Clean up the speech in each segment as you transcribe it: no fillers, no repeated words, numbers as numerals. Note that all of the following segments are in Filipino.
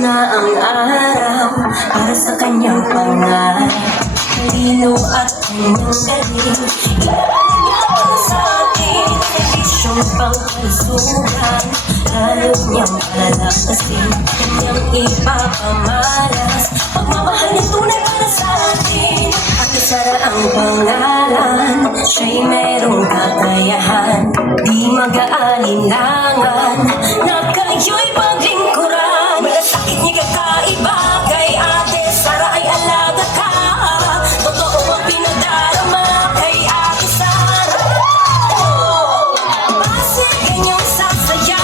na ang araw para sa kanyang pangarap. Talino at kanyang galing, inaaral niya para sa atin. Serbisyong pangkalusugan, lalo niyang palalampasin. Kanyang ipapamalas, pagmamahal niya tunay para sa atin. At Sara ang pangalan, siya'y merong kakayahan, di mag-aalinlangan na kayo'y paglingkuran. Malasakit niya kakaiba, kay Ate Sara ay alaga ka. Totoo ang pinadarama kay Ate Sara. Base kanyang sasaya,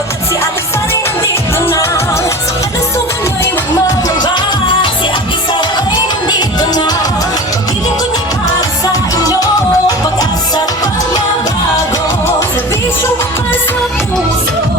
pagkat si Ate Sara ay nandito na. Sa kalusugan niya'y magmamamba, si Ate Sara ay nandito na. Paglilingkod niya para sa inyo, pag-asa at pagbabago, serbisyong para sa puso.